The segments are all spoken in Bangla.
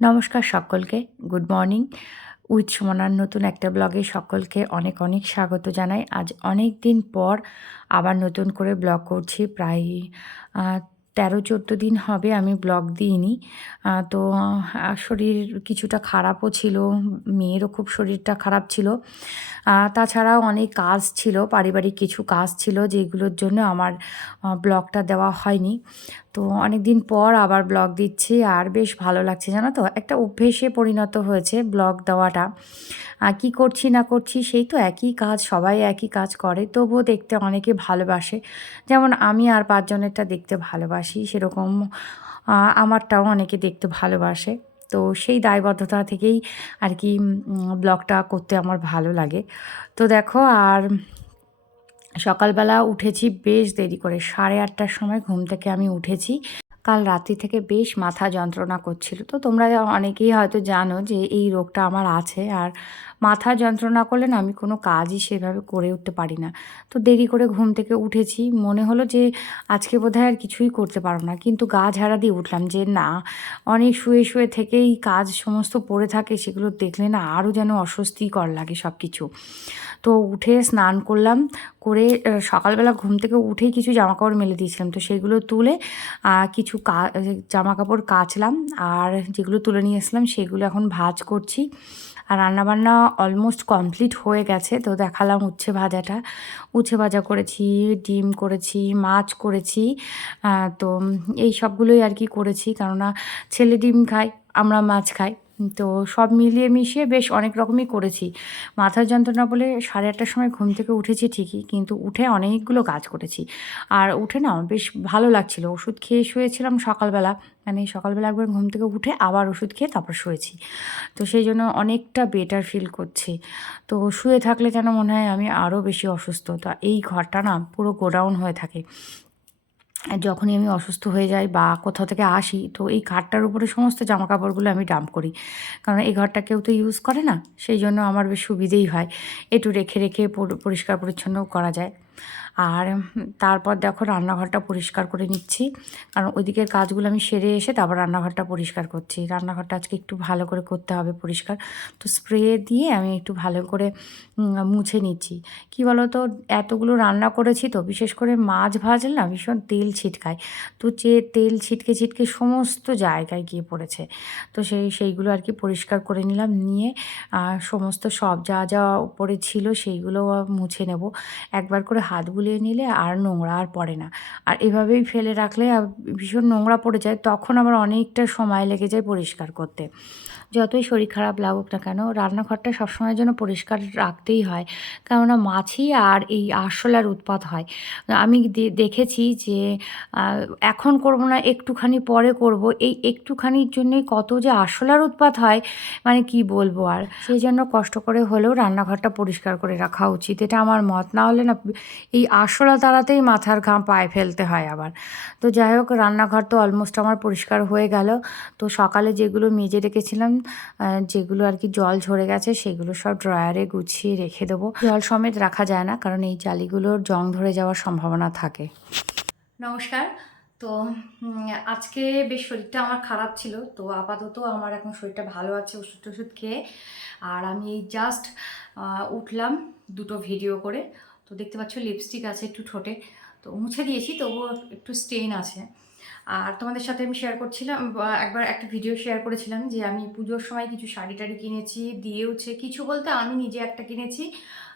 নমস্কার সকলকে, গুড মর্নিং। উইথ সুমনার নতুন একটা ব্লগে সকলকে অনেক অনেক স্বাগত জানাই। আজ অনেক দিন পর আবার নতুন করে ব্লগ করছি। প্রায় ১৩-১৪ দিন হবে আমি ব্লগ দিইনি। তো শরীর কিছুটা খারাপও ছিল, মেয়েরও খুব শরীরটা খারাপ ছিল। তাছাড়াও অনেক কাজ ছিল, পারিবারিক কিছু কাজ ছিল যেগুলোর জন্য আমার ব্লগটা দেওয়া হয়নি। তো অনেকদিন পর আবার ব্লগ দিচ্ছি আর বেশ ভালো লাগছে জানো তো, একটা অভ্যেসে পরিণত হয়েছে ব্লগ দেওয়াটা। কি করছি না করছি সেই তো একই কাজ, সবাই একই কাজ করে, তবুও দেখতে অনেকে ভালোবাসে। যেমন আমি আর ৫ জনেরটা দেখতে ভালোবাসি, সেরকম আমারটাও অনেকে দেখতে ভালোবাসে। তো সেই দায়বদ্ধতা থেকেই আর কি ব্লগটা করতে আমার ভালো লাগে। তো দেখো, আর সকালবেলা উঠেছি বেশ দেরি করে, 8:30টার সময় ঘুম থেকে আমি উঠেছি। কাল রাত্রি থেকে বেশ মাথা যন্ত্রণা করছিল। তো তোমরা অনেকেই হয়তো জানো যে এই রোগটা আমার আছে। আর মাথা যন্ত্রণা করলে না আমি কোনো কাজই সেভাবে করে উঠতে পারি না। তো দেরি করে ঘুম থেকে উঠেছি। মনে হলো যে আজকে বোধহয় আর কিছুই করতে পারব না। কিন্তু গা ঝাড়া দিয়ে উঠলাম যে না, অনেক শুয়ে, শুয়ে থেকেই কাজ সমস্ত পড়ে থাকে, সেগুলো দেখলে না আরও যেন অস্বস্তিকর লাগে সব কিছু। তো উঠে স্নান করলাম, করে সকালবেলা ঘুম থেকে উঠেই কিছু জামাকাপড় মেলে দিয়েছিলাম। তো সেগুলো তুলে কিছু জামাকাপড় কাচলাম, আর যেগুলো তুলে নিয়ে এসলাম সেগুলো এখন ভাঁজ করছি। আর রান্নাবান্না অলমোস্ট কমপ্লিট হয়ে গেছে। তো দেখালাম উচ্ছে ভাজাটা। উচ্ছে ভাজা করেছি, ডিম করেছি, মাছ করেছি। তো এই সবগুলোই আর কি করেছি, কেননা ছেলে ডিম খায়, আমরা মাছ খাই। তো সব মিলিয়ে মিশিয়ে বেশ অনেক রকমই করেছি। মাথার যন্ত্রণা বলে 8:30টার সময় ঘুম থেকে উঠেছি ঠিকই, কিন্তু উঠে অনেকগুলো কাজ করেছি। আর উঠে না বেশ ভালো লাগছিল। ওষুধ খেয়ে শুয়েছিলাম সকালবেলা, মানে সকালবেলা একবার ঘুম থেকে উঠে আবার ওষুধ খেয়ে তারপর শুয়েছি। তো সেই জন্য অনেকটা বেটার ফিল করছি। তো শুয়ে থাকলে যেন মনে হয় আমি আরও বেশি অসুস্থ। তো এই ঘরটা না পুরো গোডাউন হয়ে থাকে। যখনই আমি অসুস্থ হয়ে যাই বা কোথাও থেকে আসি, তো এই খাটটার উপরে সমস্ত জামাকাপড়গুলো আমি ডাম্প করি। কারণ এই ঘরটা কেউ তো ইউজ করে না, সেই জন্য আমার বেশ সুবিধেই হয়। একটু রেখে রেখে পরিষ্কার পরিচ্ছন্নও করা যায়। আর তারপর দেখো রান্নাঘরটা পরিষ্কার করে নিচ্ছি, কারণ ওইদিকের কাজগুলো আমি সেরে এসে তারপর রান্নাঘরটা পরিষ্কার করছি। রান্নাঘরটা আজকে একটু ভালো করে করতে হবে পরিষ্কার। তো স্প্রে দিয়ে আমি একটু ভালো করে মুছে নিচ্ছি। কী বলো তো, এতগুলো রান্না করেছি তো, বিশেষ করে মাছ ভাজলে না ভীষণ তেল ছিটকায়। তো যে তেল ছিটকে ছিটকে সমস্ত জায়গায় গিয়ে পড়েছে। তো সেইগুলো আর কি পরিষ্কার করে নিলাম, নিয়ে সমস্ত সব যা যা উপরে ছিল সেইগুলো মুছে নেব। একবার করে হাত বুলিয়ে নিলে আর নোংরা আর পড়ে না। আর এভাবেই ফেলে রাখলে ভীষণ নোংরা পড়ে যায়, তখন আবার অনেকটা সময় লেগে যায় পরিষ্কার করতে। যতই শরীর খারাপ লাগুক না কেন, রান্নাঘরটা সবসময়ের জন্য পরিষ্কার রাখতেই হয়। কেননা মাছি আর এই আরশোলার উৎপাত হয়। আমি দেখেছি যে আ এখন করব না, একটুখানি পরে করব। এই একটুখানির জন্যই কত যে আরশোলার উৎপাত হয়, মানে কি বলবো আর। সেইজন্য কষ্ট করে হলেও রান্নাঘরটা পরিষ্কার করে রাখা উচিত। এটা আমার মত। না হলে না এই আরশোলা তাড়াতেই মাথার ঘাম পায়ে ফেলতে হয় আবার। তো যাই হোক, রান্নাঘর তো অলমোস্ট আমার পরিষ্কার হয়ে গেল। তো সকালে যেগুলো মেজে রেখেছিলাম, যেগুলো আর কি জল ঝরে গেছে, সেগুলো সব ড্রয়ারে গুছিয়ে রেখে দেবো। জল সমেত রাখা যায় না, কারণ এই জালিগুলোর জং ধরে যাওয়ার সম্ভাবনা থাকে। নমস্কার। তো আজকে বেশ শরীরটা আমার খারাপ ছিল, তো আপাতত আমার এখন শরীরটা ভালো আছে ওষুধ টষুধ খেয়ে। আর আমি এই জাস্ট উঠলাম দুটো ভিডিও করে। তো দেখতে পাচ্ছ লিপস্টিক আছে একটু ঠোঁটে, তো মুছে দিয়েছি, তবুও একটু স্টেইন আছে। আর তোমাদের সাথে আমি শেয়ার করছিলাম, একবার একটা ভিডিও শেয়ার করেছিলাম যে আমি পুজোর সময় কিছু শাড়ি টাড়ি কিনেছি, দিয়েওছে কিছু, বলতে আমি নিজে একটা কিনেছি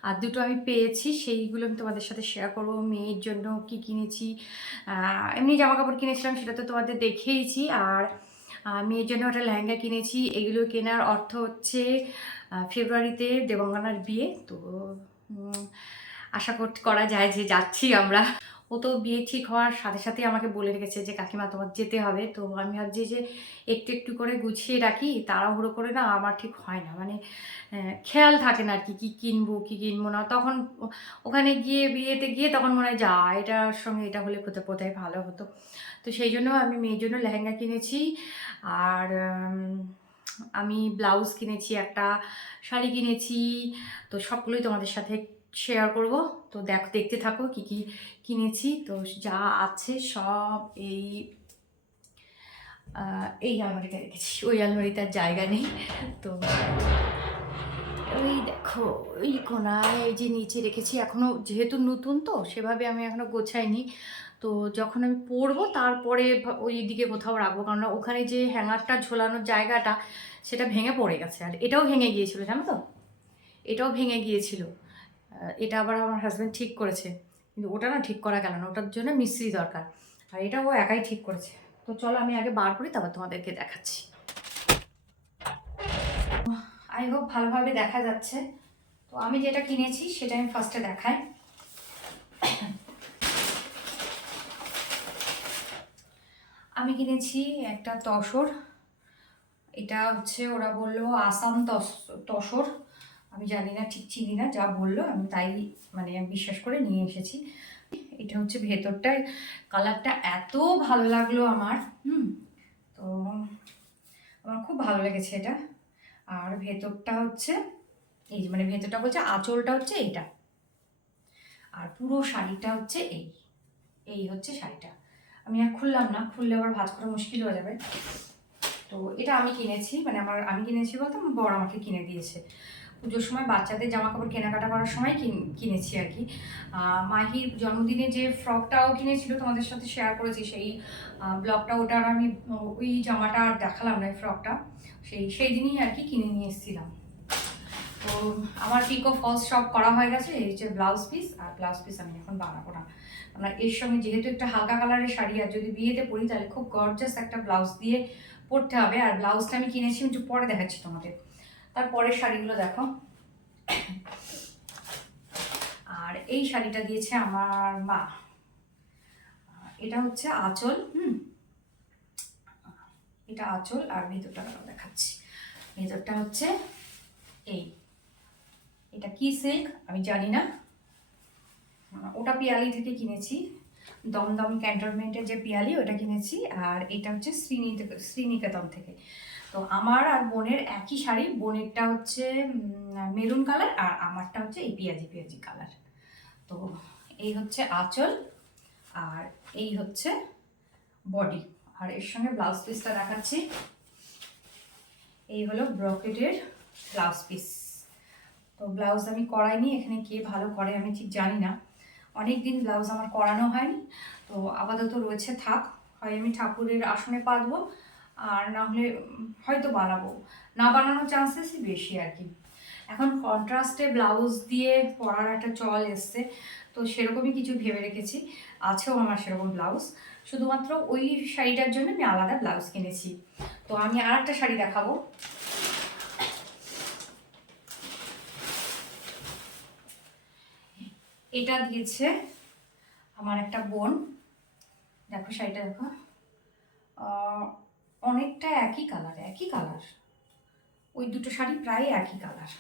আর দুটো আমি পেয়েছি, সেইগুলো আমি তোমাদের সাথে শেয়ার করবো। মেয়ের জন্য কি কিনেছি, এমনি জামা কাপড় কিনেছিলাম সেটা তো তোমাদের দেখেইছি। আর মেয়ের জন্য একটা লেহেঙ্গা কিনেছি। এগুলো কেনার অর্থ হচ্ছে ফেব্রুয়ারিতে দেবঙ্গনার বিয়ে। তো আশা করা যায় যে যাচ্ছি আমরা। ও তো বিয়ে ঠিক হওয়ার সাথে সাথেই আমাকে বলে রেখেছে যে কাকিমা তোমার যেতে হবে। তো আমি ভাবছি যে একটু একটু করে গুছিয়ে রাখি, তাড়াহুড়ো করে না আমার ঠিক হয় না, মানে খেয়াল থাকে না আর কি, কী কিনবো কী কিনবো না। তখন ওখানে গিয়ে বিয়েতে গিয়ে তখন মনে হয় যা এটার সঙ্গে এটা হলে কোথায় ভালো হতো। তো সেই জন্য আমি মেয়ের জন্য লেহেঙ্গা কিনেছি। আর আমি ব্লাউজ কিনেছি, একটা শাড়ি কিনেছি। তো সবগুলোই তোমাদের সাথে শেয়ার করব। তো দেখতে থাকো কি কি কিনেছি। তো যা আছে সব এই এই আলমারিতে রেখেছি, ওই আলমারিতে আর জায়গা নেই। তো ওই দেখো ওই কোনায় এই যে নিচে রেখেছি, এখনও যেহেতু নতুন তো সেভাবে আমি এখনও গোছাইনি। তো যখন আমি পরবো তারপরে ওই দিকে কোথাও রাখবো, কারণ ওখানে যে হ্যাঙ্গারটা ঝোলানোর জায়গাটা সেটা ভেঙে পড়ে গেছে, আর এটাও ভেঙে গিয়েছিল জানো তো, এটাও ভেঙে গিয়েছিল। এটা আবার আমার হাজব্যান্ড ঠিক করেছে, কিন্তু ওটা না ঠিক করা গেল না, ওটার জন্য মিস্ত্রি দরকার, আর এটা ও একাই ঠিক করেছে। তো চলো আমি আগে বার করি, তারপর তোমাদেরকে দেখাচ্ছি। আই হোপ ভালোভাবে দেখা যাচ্ছে। তো আমি যেটা কিনেছি সেটা আমি ফার্স্টে দেখাই। আমি কিনেছি একটা তসর, এটা হচ্ছে ওরা বললো আসাম তসর, আমি জানি না, ঠিক চিনি না, যা বললো আমি তাই মানে আমি বিশ্বাস করে নিয়ে এসেছি। এটা হচ্ছে ভেতরটায়, কালারটা এত ভালো লাগলো আমার, তো আমার খুব ভালো লেগেছে এটা। আর ভেতরটা হচ্ছে এই যে, মানে ভেতরটা বলছে আঁচলটা হচ্ছে এইটা, আর পুরো শাড়িটা হচ্ছে এই হচ্ছে শাড়িটা। আমি আর খুললাম না, খুললে আবার ভাঁজ করা মুশকিল হয়ে যাবে। তো এটা আমি কিনেছি, মানে আমি কিনেছি বলতে আমার বর আমাকে কিনে দিয়েছে। পুজোর সময় বাচ্চাদের জামা কাপড় কেনাকাটা করার সময় কিনেছি আর কি। মাহির জন্মদিনে যে ফ্রকটাও কিনেছিল, তোমাদের সাথে শেয়ার করেছি সেই ব্লগটা, ওটার আমি ওই জামাটা আর দেখালাম না, ফ্রকটা সেই দিনই আর কি কিনে নিয়ে এসেছিলাম। তো আমার পিকো ফলস সব করা হয়ে গেছে, এই যে ব্লাউজ পিস, আর ব্লাউজ পিস আমি এখন বানাবো না। আমরা এর সঙ্গে যেহেতু একটা হালকা কালারের শাড়ি, আর যদি বিয়েতে পরি তাহলে খুব গর্জাস একটা ব্লাউজ দিয়ে পরতে হবে। আর ব্লাউজটা আমি কিনেছি, একটু পরে দেখাচ্ছি তোমাদের। তারপরের শাড়িগুলো দেখো। আর এই শাড়িটা দিয়েছে আমার মা, এটা হচ্ছে আঁচল, এটা আঁচল, আর ভেতরটা দেখাচ্ছি। ভেতরটা হচ্ছে এটা কি সিল্ক আমি জানি না, ওটা পিয়ালি থেকে কিনেছি, দমদম ক্যান্টনমেন্টের যে পিয়ালি ওটা কিনেছি। আর এটা হচ্ছে শ্রীনিকেতন থেকে। তো আমার আর বোনের একই শাড়ি, বোনেরটা হচ্ছে মেরুন কালার, আর আমারটা হচ্ছে এই পেঁয়াজি কালার। তো এই হচ্ছে আঁচল, আর এই হচ্ছে বডি। আর এর সঙ্গে ব্লাউজ পিসটা দেখাচ্ছি। এই হলো ব্রকেটের ব্লাউজ পিস। তো ব্লাউজ আমি করাইনি, এখানে কে ভালো করে আমি ঠিক জানি না, অনেক দিন ব্লাউজ আমার করানো হয়নি। তো আপাতত রয়েছে, থাক, হয় আমি ঠাকুরের আসনে পাতবো, আর না হলে হয়তো বানাবো, না বানানোর চান্সেসই বেশি আর কি। এখন কন্ট্রাস্টে ব্লাউজ দিয়ে পরার একটা চল এসছে, তো সেরকমই কিছু ভেবে রেখেছি, আছেও আমার সেরকম ব্লাউজ, শুধুমাত্র ওই শাড়িটার জন্য আমি আলাদা ব্লাউজ কিনেছি। তো আমি আর একটা শাড়ি দেখাবো। এটা দিয়েছে আমার একটা বোন, দেখো শাড়িটা দেখো, অনেকটা একই কালার, ওই দুটো শাড়ি প্রায় একই কালার,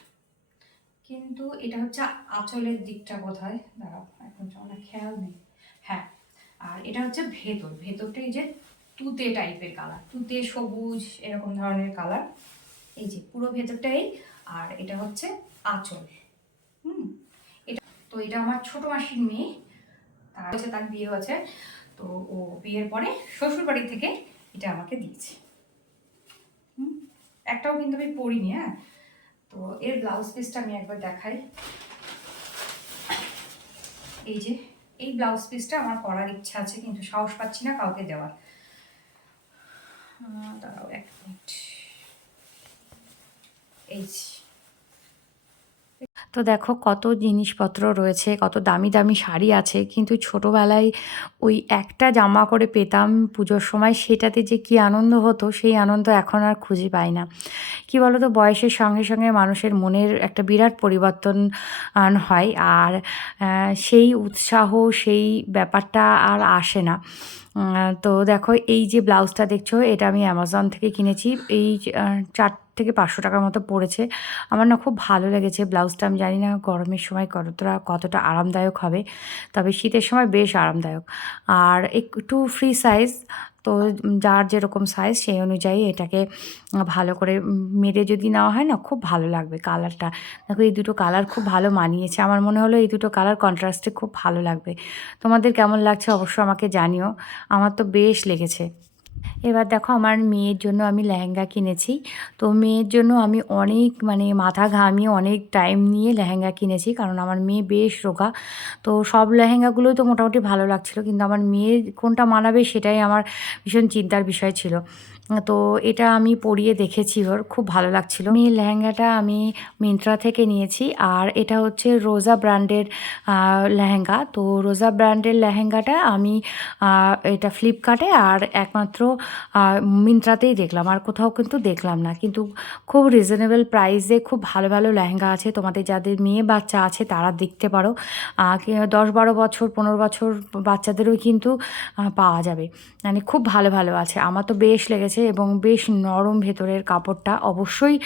কিন্তু এটা হচ্ছে আঁচলের দিকটা বোধ হয়, দাঁড়াও এখন আমার খেয়াল নেই। হ্যাঁ, আর এটা হচ্ছে ভেতরটা এই যে তুতে টাইপের কালার, তুতে সবুজ এরকম ধরনের কালার, এই যে পুরো ভেতরটাই। আর এটা হচ্ছে আঁচল। এটা তো এটা আমার ছোট মাসির মেয়ে, তার হচ্ছে তার বিয়ে আছে, তো ও বিয়ের পরে শ্বশুর বাড়ি থেকে এটা আমাকে দিয়েছে। একটাও কিন্তু আমি পরিনি। হ্যাঁ, তো এর ব্লাউজ পিসটা আমি একবার দেখাই। এই যে এই ব্লাউজ পিসটা আমার করার ইচ্ছা আছে, কিন্তু সাহস পাচ্ছি না কাউকে দেওয়ার। দাঁড়াও এক মিনিট। এই তো দেখো কত জিনিসপত্র রয়েছে, কত দামি দামি শাড়ি আছে, কিন্তু ছোটোবেলায় ওই একটা জামা করে পেতাম পুজোর সময়, সেটাতে যে কী আনন্দ হতো সেই আনন্দ এখন আর খুঁজে পাই না। কী বলো তো, বয়সের সঙ্গে সঙ্গে মানুষের মনের একটা বিরাট পরিবর্তন হয়, আর সেই উৎসাহ সেই ব্যাপারটা আর আসে না। তো দেখো এই যে ব্লাউজটা দেখছো, এটা আমি অ্যামাজন থেকে কিনেছি, এই 400 থেকে 500 টাকার মতো পড়েছে। আমার না খুব ভালো লেগেছে ব্লাউজটা, আমি জানি না গরমের সময় কতটা আরামদায়ক হবে, তবে শীতের সময় বেশ আরামদায়ক। আর একটু ফ্রি সাইজ, তো যার যেরকম সাইজ সেই অনুযায়ী এটাকে ভালো করে মেরে যদি নেওয়া হয় না, খুব ভালো লাগবে কালারটা। দেখো এই দুটো কালার খুব ভালো মানিয়েছে, আমার মনে হলো এই দুটো কালার কন্ট্রাস্টে খুব ভালো লাগবে। তোমাদের কেমন লাগছে অবশ্য আমাকে জানিও, আমার তো বেশ লেগেছে। এবার দেখো আমার মেয়ের জন্য আমি লেহেঙ্গা কিনেছি। তো মেয়ের জন্য আমি অনেক মানে মাথা ঘামিয়ে অনেক টাইম নিয়ে লেহেঙ্গা কিনেছি। কারণ আমার মেয়ে বেশ রোগা। তো সব লেহেঙ্গাগুলোই তো মোটামুটি ভালো লাগছিলো। কিন্তু আমার মেয়ের কোনটা মানাবে সেটাই আমার ভীষণ চিন্তার বিষয় ছিল। তো এটা আমি পরিয়ে দেখেছি ওর, খুব ভালো লাগছিলো। মেয়ের লেহেঙ্গাটা আমি মিন্ত্রা থেকে নিয়েছি। আর এটা হচ্ছে রোজা ব্র্যান্ডের লেহেঙ্গা। তো রোজা ব্র্যান্ডের লেহেঙ্গাটা আমি এটা ফ্লিপকার্টে আর একমাত্র মিন্ত্রাতেই দেখলাম, আর কোথাও কিন্তু দেখলাম না। কিন্তু খুব রিজনেবল প্রাইসে খুব ভালো ভালো লেহেঙ্গা আছে। তোমাদের যাদের মেয়ে বাচ্চা আছে তারা দেখতে পারো। 10-12 বছর 15 বছর বাচ্চাদেরও কিন্তু পাওয়া যাবে। মানে খুব ভালো ভালো আছে, আমার তো বেশ লেগেছে এবং বেশ নরম ভেতরের কাপড়টা। অবশ্যই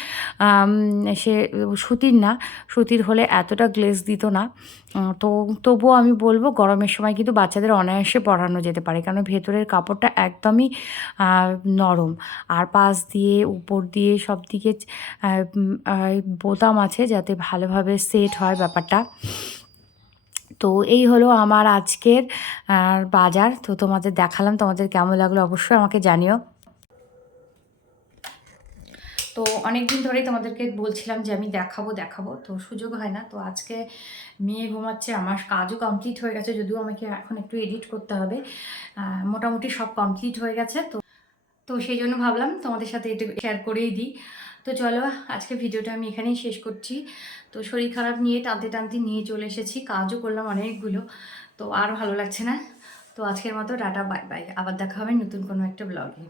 সে সুতির না, সুতির হলে এতটা গ্লেজ দিত না। তো তবুও আমি বলবো গরমের সময় কিন্তু বাচ্চাদের অনায়াসে পরানো যেতে পারে, কারণ ভেতরের কাপড়টা একদমই নরম। আর পাশ দিয়ে উপর দিয়ে সব দিকে বোতাম আছে যাতে ভালোভাবে সেট হয় ব্যাপারটা। তো এই হলো আমার আজকের বাজার। তো তোমাদের দেখালাম, তোমাদের কেমন লাগলো অবশ্যই আমাকে জানিও। তো অনেক দিন ধরেই তোমাদেরকে বলছিলাম যে আমি দেখাবো দেখাবো, তো সুযোগ হয় না। তো আজকে মেয়ে ঘুমাচ্ছে, আমার কাজও কমপ্লিট হয়ে গেছে, যদিও আমাকে এখন একটু এডিট করতে হবে। মোটামুটি সব কমপ্লিট হয়ে গেছে। তো তো সেই জন্য ভাবলাম তোমাদের সাথে এটা শেয়ার করেই দিই। তো চলো আজকে ভিডিওটা আমি এখানেই শেষ করছি। তো শরীর খারাপ নিয়ে টানতে টানতে নিয়ে চলে এসেছি, কাজও করলাম অনেকগুলো, তো আর ভালো লাগছে না। তো আজকের মতো টাটা, বাই বাই, আবার দেখা হবে নতুন কোনো একটা ব্লগে।